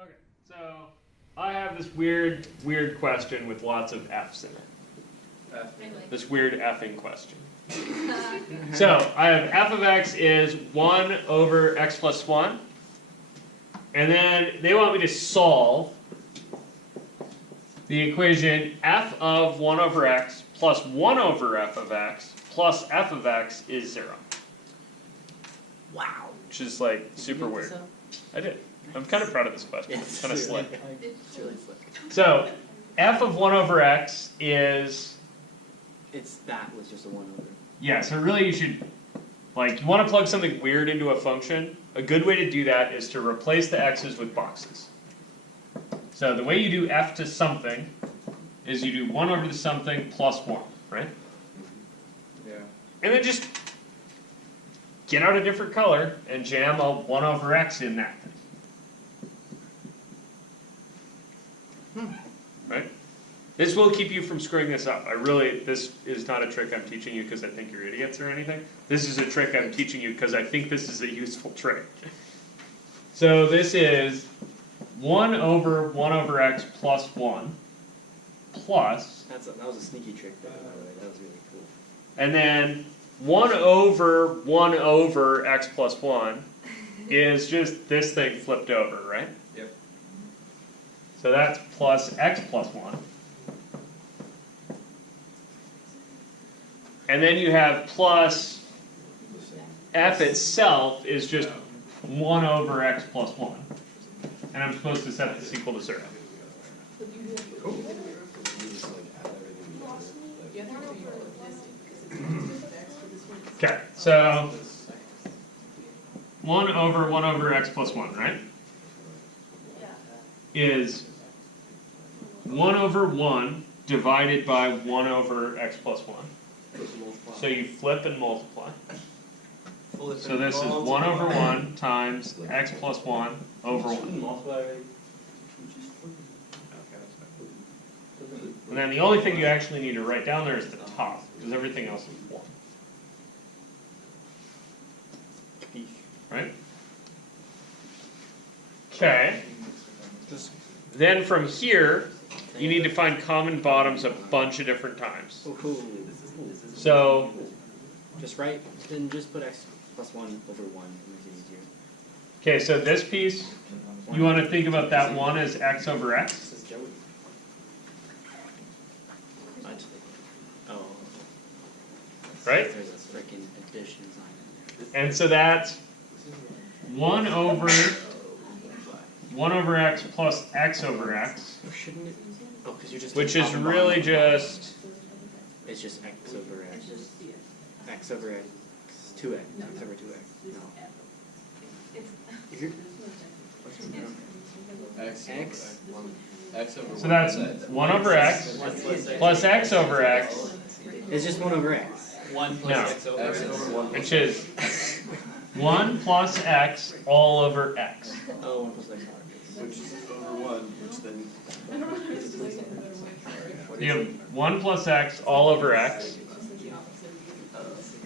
Okay, so I have this weird question with lots of F's in it. This weird effing question. So I have f of x is 1 over x plus 1. And then they want me to solve the equation f of 1 over x plus 1 over f of x plus f of x is 0. Wow. Which is like super weird. I did. I'm kind of proud of this question. It's kind of slick. It's really slick. So f of 1 over x is, That was just a 1 over. yeah, so really you should, like, you want to plug something weird into a function. A good way to do that is to replace the x's with boxes. So the way you do f to something is you do 1 over the something plus 1, right? Yeah. And then just get out a different color and jam a 1 over x in that thing. Right? This will keep you from screwing this up. This is not a trick I'm teaching you because I think you're idiots or anything. This is a trick I'm teaching you because I think this is a useful trick. So this is 1 over x plus 1 plus, That was a sneaky trick, though, by the way. That was really cool. and then 1 over x plus 1 is just this thing flipped over, right? Yep. So that's plus x plus 1. And then you have plus f itself is just 1 over x plus 1. And I'm supposed to set this equal to 0. Okay, so 1 over x plus 1, right? Is 1 over 1 divided by 1 over x plus 1. So you flip and multiply. So this is 1 over 1 times x plus 1 over 1. And then the only thing you actually need to write down there is the top, because everything else is 1. Right? Okay. Then from here, you need to find common bottoms a bunch of different times. So, Then just put x plus 1 over 1. It makes it easier. okay, so this piece, you want to think about that 1 as x over x. This is Joey. What? Oh. Right? There's a freaking addition sign in there. And so that's 1 over x plus x over x, Or shouldn't it? Oh, because you're just. which doing is top and really bottom. just, It's just x over x. X over x. 2x. X over 2x. No. If you're. X over so that's 1 over x plus x over x, It's just 1 over x. 1 plus No. x over x over 1 which is 1 plus x all over x. Oh, 1 plus x over x. which is over 1, which then You have 1 plus x all over x.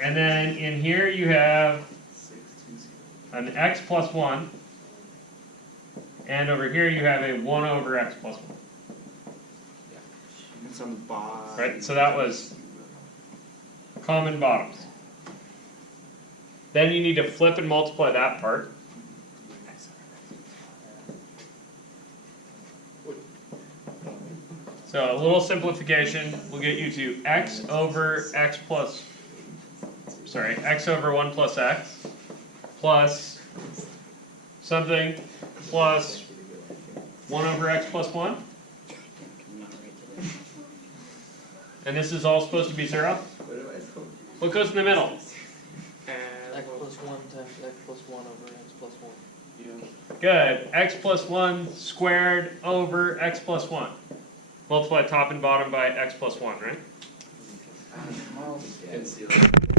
And then in here you have an x plus 1. And over here you have a 1 over x plus 1. It's on the bottom. Right? So that was common bottoms. Then you need to flip and multiply that part. So a little simplification will get you to x over 1 plus x plus something plus 1 over x plus 1. And this is all supposed to be 0. What goes in the middle? X plus 1 times x plus 1 over x plus 1. Good. X plus 1 squared over x plus 1. Multiply top and bottom by x plus 1, right?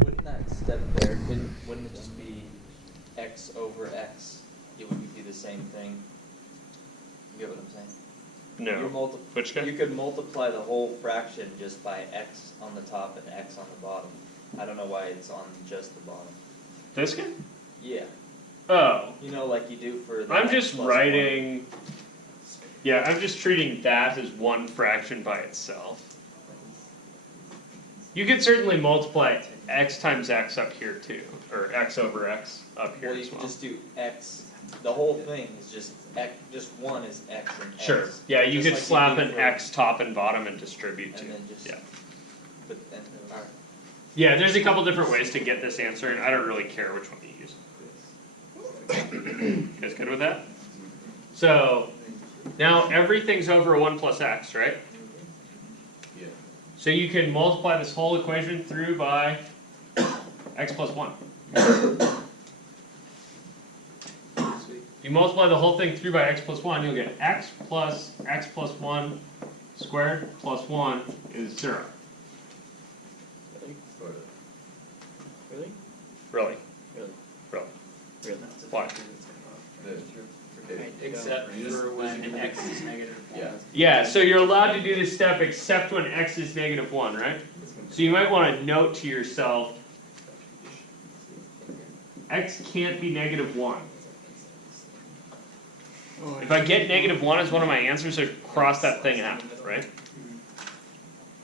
Wouldn't that step there, wouldn't it just be x over x? It would be the same thing. You get what I'm saying? No. Which guy? You could multiply the whole fraction just by x on the top and x on the bottom. I don't know why it's on just the bottom. This guy? Yeah. Oh. You know, like you do for the I'm x just plus writing Yeah, I'm just treating that as one fraction by itself. You could certainly multiply x times x up here too, or x over x up here Well, you as could well. just do x, the whole thing is just x, just one is x and x. Sure, yeah, you Just could like slap do an for- x top and bottom and distribute too. And then just, Yeah. but, and, alright. Yeah, there's a couple different ways to get this answer, and I don't really care which one you use. You guys good with that? So, now everything's over a 1 plus x, right? Yeah. So you can multiply this whole equation through by x plus 1. If you multiply the whole thing through by x plus 1, you'll get x plus 1 squared plus 1 is 0. Sort of. Really? Really? Really? Really? Really? Why? Okay. Except for when x is negative one. Yeah. Yeah, so you're allowed to do this step except when x is negative 1, right? So you might want to note to yourself, x can't be negative 1. If I get negative 1 as one of my answers, I cross that thing out, right?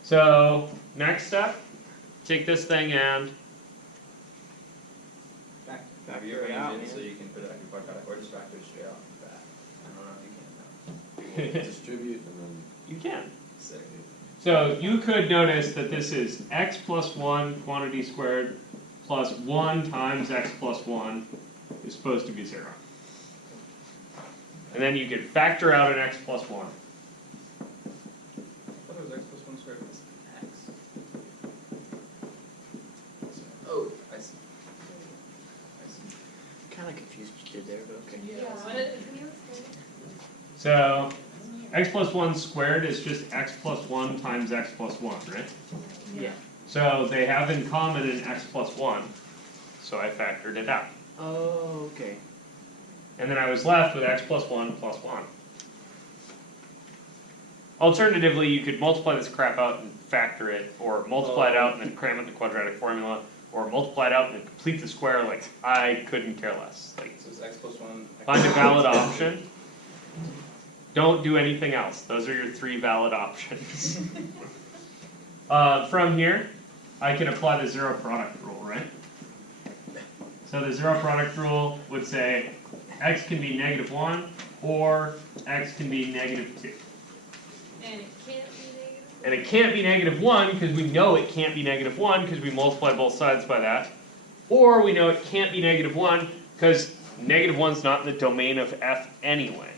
So, next step, take this thing and, Factor Your it out, range in, man. so you can put it on your quadratic or just factor it straight off the bat. I don't know if you can now. Distribute and you can. Sick. So you could notice that this is x plus 1 quantity squared plus 1 times x plus 1 is supposed to be 0. And then you could factor out an x plus 1. I thought it was x plus 1 squared was x. Oh, I see. Kinda confused what you did there, but okay. So x plus 1 squared is just x plus 1 times x plus 1, right? Yeah. So they have in common an x plus 1, so I factored it out. Oh, okay. And then I was left with x plus 1 plus 1. Alternatively, you could multiply this crap out and factor it, or multiply it out and then cram it in the quadratic formula, or multiply it out and then complete the square. Like, I couldn't care less. Like, So it's x plus 1. find a valid option. Don't do anything else. Those are your 3 valid options. From here, I can apply the zero product rule, right? So the zero product rule would say x can be negative 1 or x can be negative 2. And it can't be negative? And it can't be negative 1 because we know it can't be negative 1 because we multiply both sides by that. Or we know it can't be negative 1 because negative 1's not in the domain of f anyway.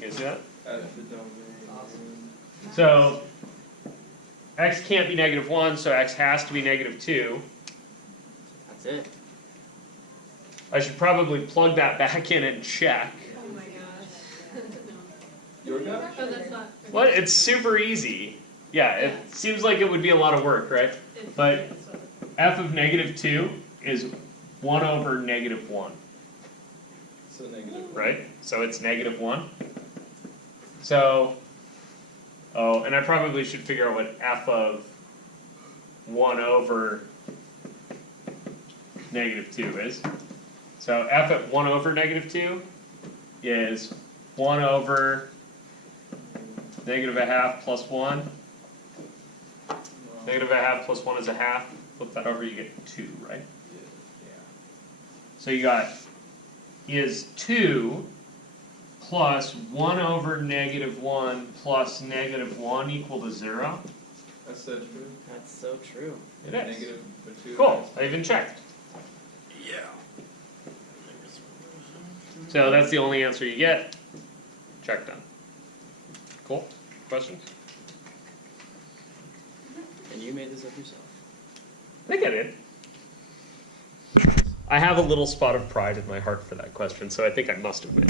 You guys see that? So x can't be negative 1, so x has to be negative 2. That's it. I should probably plug that back in and check. Oh my gosh. Your go? Oh, that's not. What? It's super easy. Yeah, it seems like it would be a lot of work, right? It's- But f of negative 2 is 1 over negative 1, So negative. right? So it's negative 1. So, oh, and I probably should figure out what f of 1 over negative 2 is. So f at 1 over negative 2 is 1 over negative a half plus 1. Negative a half plus 1 is a half. Flip that over, you get 2, right? So you got is 2 plus 1 over negative 1 plus negative 1 equal to 0? That's so true. That's so true. It is. Negative for 2. Cool, I even checked. Yeah. So that's the only answer you get. Check done. Cool? Questions? And you made this up yourself. I think I did. I have a little spot of pride in my heart for that question, so I think I must have been.